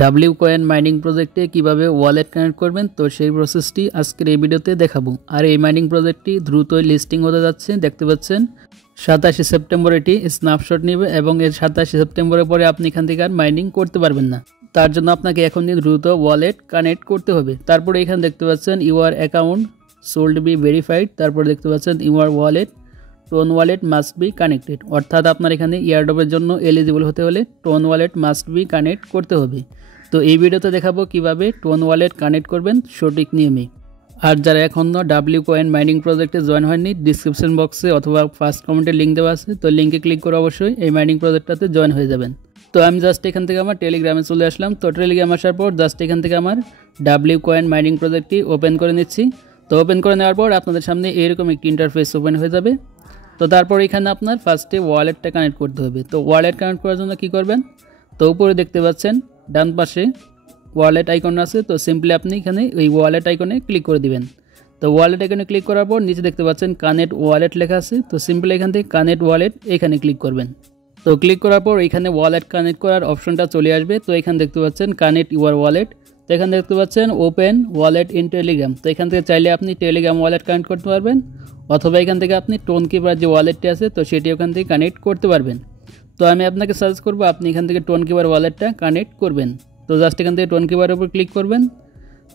W coin mining প্রজেক্টে কিভাবে wallet connect করবেন তো সেই প্রসেসটি আজকের এই ভিডিওতে দেখাবো। আর এই মাইনিং প্রজেক্টটি দ্রুতই লিস্টিং হতে যাচ্ছে, দেখতে পাচ্ছেন 27 সেপ্টেম্বর এটি স্ন্যাপশট নেবে এবং এর 27 সেপ্টেম্বরের পরে আপনি এখান থেকে আর মাইনিং করতে পারবেন না। তার জন্য আপনাকে এখন দ্রুত ওয়ালেট কানেক্ট করতে হবে। তারপরে এখানে দেখতে পাচ্ছেন your account should be verified, তারপরে দেখতে পাচ্ছেন your wallet TON wallet must be connected, অর্থাৎ আপনার এখানে এয়ারড্রপের জন্য এলিজিবল হতে হলে TON wallet must be connect করতে হবে। তো এই ভিডিওতে দেখাবো কিভাবে টোন ওয়ালেট কানেক্ট করবেন সঠিক নিয়মে। আর যারা এখনও ডাব্লিউ কয়েন মাইনিং প্রজেক্টে জয়েন হয়নি, ডিসক্রিপশন বক্সে অথবা ফার্স্ট কমেন্টে লিঙ্ক দেওয়া আছে, তো লিঙ্কে ক্লিক করে অবশ্যই এই মাইনিং প্রজেক্টটাতে জয়েন হয়ে যাবেন। তো আমি জাস্ট এখান থেকে আমার টেলিগ্রামে চলে আসলাম। তো টেলিগ্রামে আসার পর জাস্ট এখান থেকে আমার ডাব্লিউ কয়েন মাইনিং প্রজেক্টটি ওপেন করে নিচ্ছি। তো ওপেন করে নেওয়ার পর আপনাদের সামনে এরকম একটি ইন্টারফেস ওপেন হয়ে যাবে। তো তারপর এখানে আপনার ফার্স্টে ওয়ালেটটা কানেক্ট করতে হবে। তো ওয়ালেট কানেক্ট করার জন্য কী করবেন, তো উপরে দেখতে পাচ্ছেন ডান পাশে ওয়ালেট আইকন আছে। তো সিম্পলি আপনি এখানে ওই ওয়ালেট আইকনে ক্লিক করে দিবেন। তো ওয়ালেট আইকনে ক্লিক করার পর নিচে দেখতে পাচ্ছেন কানেক্ট ওয়ালেট লেখা আছে। তো সিম্পলি এখান থেকে কানেক্ট ওয়ালেট এখানে ক্লিক করবেন। তো ক্লিক করার পর এখানে ওয়ালেট কানেক্ট করার অপশনটা চলে আসবে। তো এখানে দেখতে পাচ্ছেন কানেক্ট ইউর ওয়ালেট। তো এখানে দেখতে পাচ্ছেন ওপেন ওয়ালেট ইন টেলিগ্রাম। তো এখান থেকে চাইলে আপনি টেলিগ্রাম ওয়ালেট কানেক্ট করতে পারবেন, অথবা এখান থেকে আপনি টোন কিপার যে ওয়ালেটটি আছে তো সেটি ওখান থেকে কানেক্ট করতে পারবেন। তো আমি আপনাকে সাজেস্ট করবো আপনি এখান থেকে টোন কিপার ওয়ালেটটা কানেক্ট করবেন। তো জাস্ট এখান থেকে টোন কিপারের উপর ক্লিক করবেন।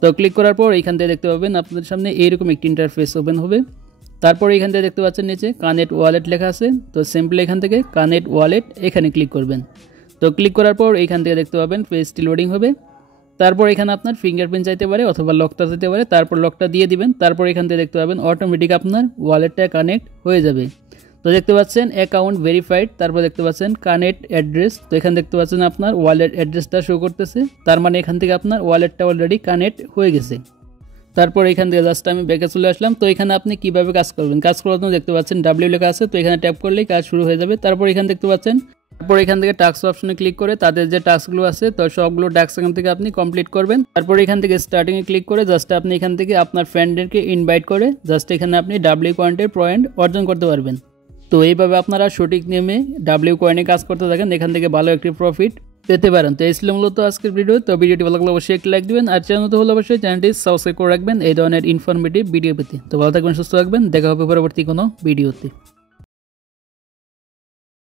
তো ক্লিক করার পর এইখান থেকে দেখতে পাবেন আপনাদের সামনে এইরকম একটি ইন্টারফেস ওপেন হবে। তারপর এইখান থেকে দেখতে পাচ্ছেন নিচে কানেক্ট ওয়ালেট লেখা আছে। তো সিম্পলি এখান থেকে কানেক্ট ওয়ালেট এখানে ক্লিক করবেন। তো ক্লিক করার পর এইখান থেকে দেখতে পাবেন পেজটি লোডিং হবে। তারপর এখানে আপনার ফিঙ্গারপ্রিন্ট চাইতে পারে অথবা লকটা চাইতে পারে, তারপর লকটা দিয়ে দিবেন। তারপর এখান থেকে দেখতে পাবেন অটোমেটিক আপনার ওয়ালেটটা কানেক্ট হয়ে যাবে। তো দেখতে পাচ্ছেন অ্যাকাউন্ট ভেরিফাইড, তারপর দেখতে পাচ্ছেন কানেক্ট অ্যাড্রেস। তো এখানে দেখতে পাচ্ছেন আপনার ওয়ালেট অ্যাড্রেসটা শো করতেছে, তার মানে এখান থেকে আপনার ওয়ালেটটা অলরেডি কানেক্ট হয়ে গেছে। তারপর এখান থেকে জাস্ট আমি ব্যাকে চলে আসলাম। তো এখানে আপনি কীভাবে কাজ করবেন, কাজ করার জন্য দেখতে পাচ্ছেন ডাব্লিউ লেখা আছে। তো এখানে ট্যাপ করলেই কাজ শুরু হয়ে যাবে। তারপর এখানে দেখতে পাচ্ছেন তারপর এখান থেকে টাস্ক অপশনে ক্লিক করে তাদের যে টাস্কগুলো আছে তো সবগুলো টাস্ক এখান থেকে আপনি কমপ্লিট করবেন। তারপর এখান থেকে স্টার্টিংয়ে ক্লিক করে জাস্ট আপনি এখান থেকে আপনার ফ্রেন্ডদেরকে ইনভাইট করে জাস্ট এখানে আপনি ডাব্লিউ কয়েন্টের পয়েন্ট অর্জন করতে পারবেন। তো এইভাবে আপনারা সঠিক নিয়মে ডাব্লিউ কয়েনে কাজ করতে থাকেন, এখান থেকে ভালো একটি প্রফিট পেতে পারেন। তো এই ছিল মূলত আজকের ভিডিও। তো ভিডিওটি ভালো লাগলে অবশ্যই একটি লাইক দিবেন, আর চ্যানেল তো হলে অবশ্যই চ্যানেলটি সাবস্ক্রাইব করে রাখবেন এই ধরনের ইনফরমেটিভ ভিডিও পেতে। তো ভালো থাকবেন, সুস্থ থাকবেন, দেখা হবে পরবর্তী কোনো ভিডিওতে।